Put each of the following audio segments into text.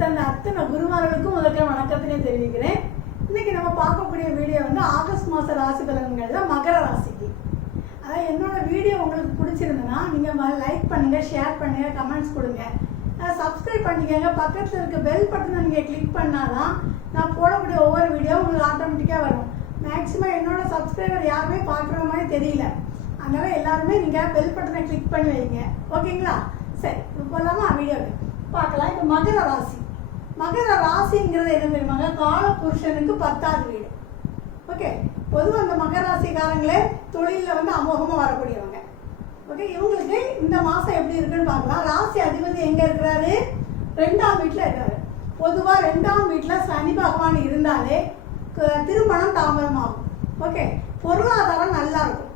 தந்த அத்தனை குருமார்களுக்கும் முதல்ல வணக்கத்தினே தெரிவிக்கிறேன். இன்னைக்கு நம்ம பார்க்கக்கூடிய வீடியோ வந்து ஆகஸ்ட் மாத ராசி பலன்கள்ல மகர ராசிக்கு. அதாவது என்னோட வீடியோ உங்களுக்கு பிடிச்சிருந்ததுன்னா நீங்கள் லைக் பண்ணுங்க, ஷேர் பண்ணுங்க, கமெண்ட்ஸ் கொடுங்க, சப்ஸ்கிரைப் பண்ணிக்கோங்க. பக்கத்தில் இருக்க பெல் பட்டனை நீங்கள் கிளிக் பண்ணாதான் நான் போடக்கூடிய ஒவ்வொரு வீடியோ உங்களுக்கு ஆட்டோமேட்டிக்காக வரும். மேக்ஸிமம் என்னோட சப்ஸ்கிரைபர் யாருமே பார்க்குற மாதிரி தெரியல, அதனால எல்லாருமே நீங்கள் பெல் பட்டனை கிளிக் பண்ணி வைங்க. ஓகேங்களா? சரி, இப்போ போகலாமா வீடியோ பார்க்கலாம். இப்போ மகர ராசி. மகர ராசிங்கிறது என்ன தெரியுமாங்க? கால புருஷனுக்கு 10வது வீடு. ஓகே, பொதுவாக அந்த மகர ராசிக்காரங்களே தொழிலில் வந்து அமோகமாக வரக்கூடியவங்க. ஓகே, இவங்களுக்கு இந்த மாதம் எப்படி இருக்குன்னு பார்க்கலாம். ராசி அதிபதி எங்கே இருக்கிறாரு? 2ஆம் வீட்டில் இருக்கிறாரு. பொதுவாக 2ஆம் வீட்டில் சனி பகவான் இருந்தாலே திருமணம் தாமதமாகும். ஓகே, பொருளாதாரம் நல்லா இருக்கும்.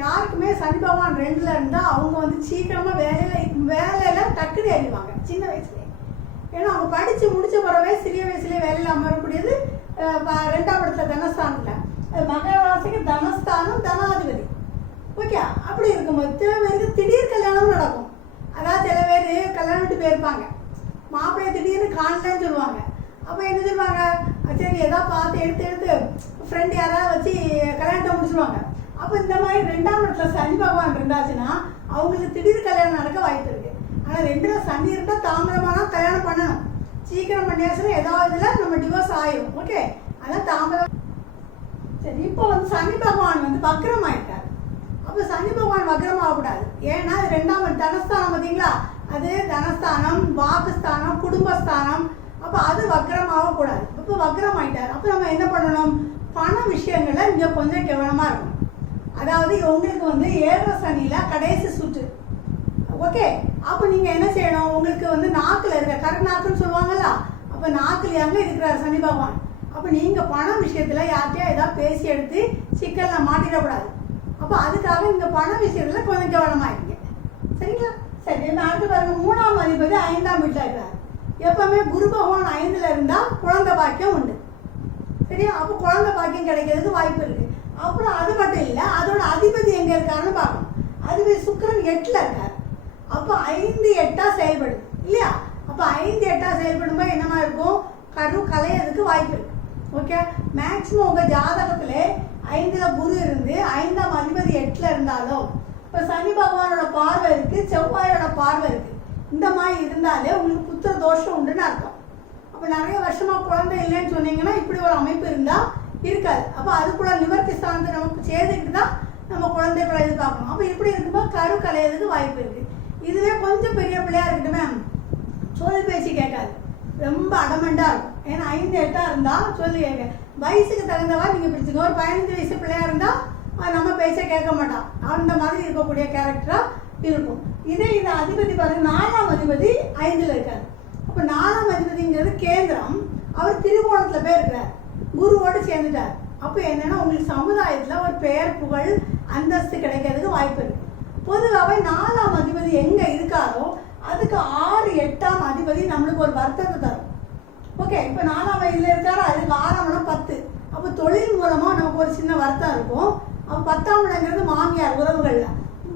யாருக்குமே சனி பகவான் 2ல் இருந்தால் அவங்க வந்து சீக்கிரமாக வேலையில் டக்குனு அறிவாங்க சின்ன வயசுலேயே. ஏன்னா அவங்க படித்து முடித்த பிறவே சிறிய வயசுலேயே வேலையில் அமரக்கூடியது 2ஆம் இடத்துல தனஸ்தானத்தில். மகர ராசிக்கு தனஸ்தானம் தனாதிபதி. ஓகே, அப்படி இருக்கும்போது சில பேருக்கு திடீர் கல்யாணம் நடக்கும். அதாவது சில பேர் கல்யாணம் விட்டு போயிருப்பாங்க, மாப்பிள்ளையை திடீர்னு காணலன்னு சொல்லுவாங்க. அப்போ என்ன சொல்லுவாங்க, சரி எதாவது பார்த்து எடுத்து ஃப்ரெண்ட் யாராவது வச்சு கல்யாணத்தை முடிச்சுடுவாங்க. அப்போ இந்த மாதிரி 2ஆம் இடத்துல சனி பகவான் இருந்தாச்சுன்னா அவங்களுக்கு திடீர் கல்யாணம் நடக்க வாய்ப்பு இருக்கு. ஆனால் 2ல் சனி இருந்தால் தாமதமான கல்யாணம் பண்ணணும். சீக்கிரம் பண்ணியாச்சுன்னா ஏதாவது இதில் நம்ம டிவோர்ஸ் ஆயிடும். ஓகே, அதான் தாமதம். சரி, இப்போ வந்து சனி பகவான் வந்து வக்ரம் ஆயிட்டார். அப்போ சனி பகவான் வக்ரம் ஆகக்கூடாது. ஏன்னா 2ஆம் தனஸ்தானம் பார்த்தீங்களா, அது தனஸ்தானம், வாக்குஸ்தானம், குடும்பஸ்தானம். அப்போ அது வக்ரம் ஆகக்கூடாது. இப்போ வக்ரம் ஆயிட்டார். அப்போ நம்ம என்ன பண்ணணும்? பண விஷயங்கள்ல இங்கே கொஞ்சம் கவனமாக இருக்கணும். அதாவது உங்களுக்கு வந்து 7 சனியில் கடைசி சுற்று. ஓகே, அப்போ நீங்கள் என்ன செய்யணும்? உங்களுக்கு வந்து நாக்கில் இருக்க கருநாக்குன்னு சொல்லுவாங்கல்ல, அப்போ நாக்குலையாங்க இருக்கிறார் சனி பகவான். அப்போ நீங்கள் பண விஷயத்தில் யார்கிட்டயா ஏதாவது பேசி எடுத்து சிக்கலில் மாட்டிடக்கூடாது. அப்போ அதுக்காக இந்த பண விஷயத்தில் கொஞ்சம் கவனமாயிருங்க. சரிங்களா? சரி, இந்த அடுத்து பாருங்க, 3ஆம் அதிபதி 5ஆம் வீட்டில் இருக்கிறார். எப்பவுமே குரு பகவான் 5ல் இருந்தால் குழந்தை பாக்கியம் உண்டு. சரியா? அப்போ குழந்தை பாக்கியம் கிடைக்கிறதுக்கு வாய்ப்பு இருக்கு. அப்புறம் அது மட்டும் இல்லை, அதோட அதிபதி எங்கே இருக்காருன்னு பார்க்கணும். அதிபதி சுக்கிரன் 8ல் இருக்கார். அப்போ 5 8ஆ செயல்படுது இல்லையா? அப்போ 5 8ஆ செயல்படும்போது என்னமா இருக்கும்? கரு கலையதுக்கு வாய்ப்பு இருக்கு. ஓகே, மேக்சிமம் உங்கள் ஜாதகத்தில் 5ல் குரு இருந்து 5ஆம் அதிபதி 8ல் இருந்தாலும், இப்போ சனி பகவானோட பார்வை இருக்கு, செவ்வாயோட பார்வை இருக்கு, இந்த மாதிரி இருந்தாலே உங்களுக்கு புத்திர தோஷம் உண்டுன்னு அர்த்தம். அப்போ நிறைய வருஷமாக குழந்தை இல்லைன்னு சொன்னீங்கன்னா இப்படி ஒரு அமைப்பு இருந்தால் இருக்காது. அப்போ அதுக்குள்ள நிவர்த்தி ஸ்தானத்தை நமக்கு செய்துக்கிட்டு தான் நம்ம குழந்தைகளை எதிர்பார்க்கணும். அப்போ இப்படி இருக்கும்போது கரு கலையதுக்கு வாய்ப்பு இருக்கு. இதுவே கொஞ்சம் பெரிய பிள்ளையா இருக்கட்டுமே, சொல் பேச்சு கேட்காது, ரொம்ப அடமெண்டா இருக்கும். ஏன்னா 5 8ஆ இருந்தா சொல்லி கேட்க வயசுக்கு தகுந்தவா நீங்க பிடிச்சிங்க. ஒரு 15 வயசு பிள்ளையா இருந்தா நம்ம பேச்ச கேட்க மாட்டான், அந்த மாதிரி இருக்கக்கூடிய கேரக்டரா இருக்கும். இதே இந்த அதிபதி பாருங்க, 4ஆம் அதிபதி 5ல் இருக்காரு. அப்போ 4ஆம் அதிபதிங்கிறது கேந்திரம், அவர் திருவோணத்துல போய் இருக்கிறார், குருவோடு சேர்ந்துட்டார். அப்போ என்னன்னா உங்களுக்கு சமுதாயத்துல ஒரு பெயர் புகழ் அந்தஸ்து கிடைக்கிறதுக்கு வாய்ப்பு இருக்கு. பொதுவாகவே 4ஆம் அதிபதி எங்க இருக்காரோ அதுக்கு 6 8ஆம் அதிபதி நம்மளுக்கு ஒரு வருத்தத்தை தரும். ஓகே, இப்போ 4ஆம் வயதுல இருக்காரு, அதுக்கு 6ஆம் இடம் 10. அப்போ தொழில் மூலமா நமக்கு ஒரு சின்ன வருத்தம் இருக்கும். அப்போ 10ஆம் இடங்கிறது மாமியார், உறவுகள்ல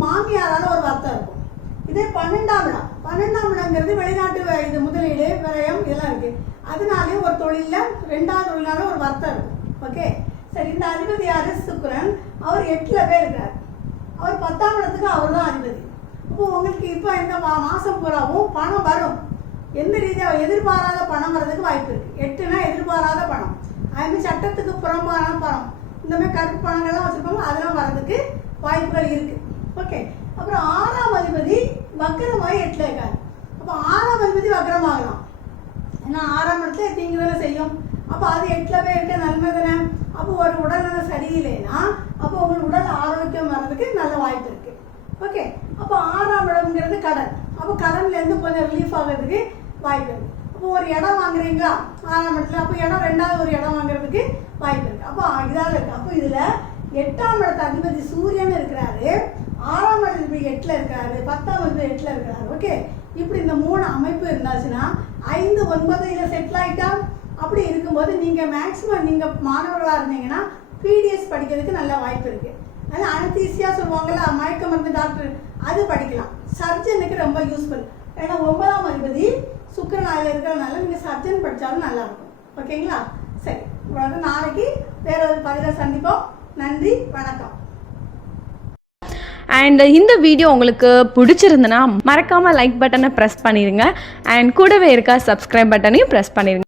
மாமியாரால ஒரு வருத்தம் இருக்கும். இதே 12ஆம் இடம், 12ஆம் இடங்கிறது வெளிநாட்டு இது முதலீடு விரயம் இதெல்லாம் இருக்கு. அதனாலேயும் ஒரு தொழில 2ஆவது தொழிலால ஒரு வருத்தம் இருக்கும். ஓகே, சரி, இந்த அதிபதி யாரு? சுக்கிரன். அவர் 8ல் போய் இருக்கார். அவர் 10ஆம் இடத்துக்கு அவர் தான் அதிபதி. அப்போ உங்களுக்கு இப்போ இந்த மாசம் பூராவும் பணம் வரும். எந்த ரீதியாக எதிர்பாராத பணம் வர்றதுக்கு வாய்ப்பு இருக்கு. 8னா எதிர்பாராத பணம், அதுமாதிரி சட்டத்துக்கு புறம்பான பணம், இந்த மாதிரி கருப்பு பணங்கள்லாம் வச்சிருப்பாங்க, அதெல்லாம் வர்றதுக்கு வாய்ப்புகள் இருக்கு. ஓகே, அப்புறம் 6ஆம் அதிபதி வக்கரமாய் 8ல் இருக்காரு. அப்போ 6ஆம் அதிபதி வக்கரமாகலாம். ஏன்னா 6ஆம் இடத்துல தீங்குதலை செய்யும். அப்போ அது 8ல் போய் இருக்க நன்மை தானே. அப்போ ஒரு உடல்நல சரியில்லைன்னா அப்போ உங்களுக்கு உடல் ஆரோக்கியம் வர்றதுக்கு நல்ல வாய்ப்பு இருக்கு. ஓகே, அப்போ 6ஆம் இடம்ங்கிறது கடன். அப்போ கடன்லேருந்து கொஞ்சம் ரிலீஃப் ஆகிறதுக்கு வாய்ப்பு இருக்கு. அப்போ ஒரு இடம் வாங்குறீங்களா 6ஆம் இடத்துல, அப்போ இடம் 2வது ஒரு இடம் வாங்குறதுக்கு வாய்ப்பு இருக்கு. அப்போ இதாக இருக்கு. அப்போ இதுல 8ஆம் இடத்து அதிபதி சூரியன் இருக்கிறாரு, 6ஆம் அதிபதி 8ல் இருக்காரு, 10ஆம் அதிபதி 8ல் இருக்கிறாரு. ஓகே, இப்படி இந்த 3 அமைப்பு இருந்தாச்சுன்னா 5 9 இதில் செட்டில் ஆகிட்டா. அப்படி இருக்கும்போது நீங்கள் மேக்ஸிமம் நீங்கள் மாணவர்களாக இருந்தீங்கன்னா பிடிஎஸ் படிக்கிறதுக்கு நல்ல வாய்ப்பு இருக்குது. அது அனஸ்தீசியா சொல்லுவாங்கல்ல, மயக்க மருந்து டாக்டர், அது படிக்கலாம். சர்ஜனுக்கு ரொம்ப யூஸ்ஃபுல். ஏன்னா 9ஆம் அதிபதி சுக்கிரன் அதில் இருக்கிறதுனால நீங்கள் சர்ஜன் படித்தாலும் நல்லாயிருக்கும். ஓகேங்களா? சரி, இவ்வளவு. நாளைக்கு வேற ஒரு பதிவில் சந்திப்போம். நன்றி, வணக்கம். அண்ட் இந்த வீடியோ உங்களுக்கு பிடிச்சிருந்துன்னா மறக்காமல் லைக் பட்டனை ப்ரெஸ் பண்ணிடுங்க. அண்ட் கூடவே இருக்க சப்ஸ்கிரைப் பட்டனையும் ப்ரெஸ் பண்ணிடுங்க.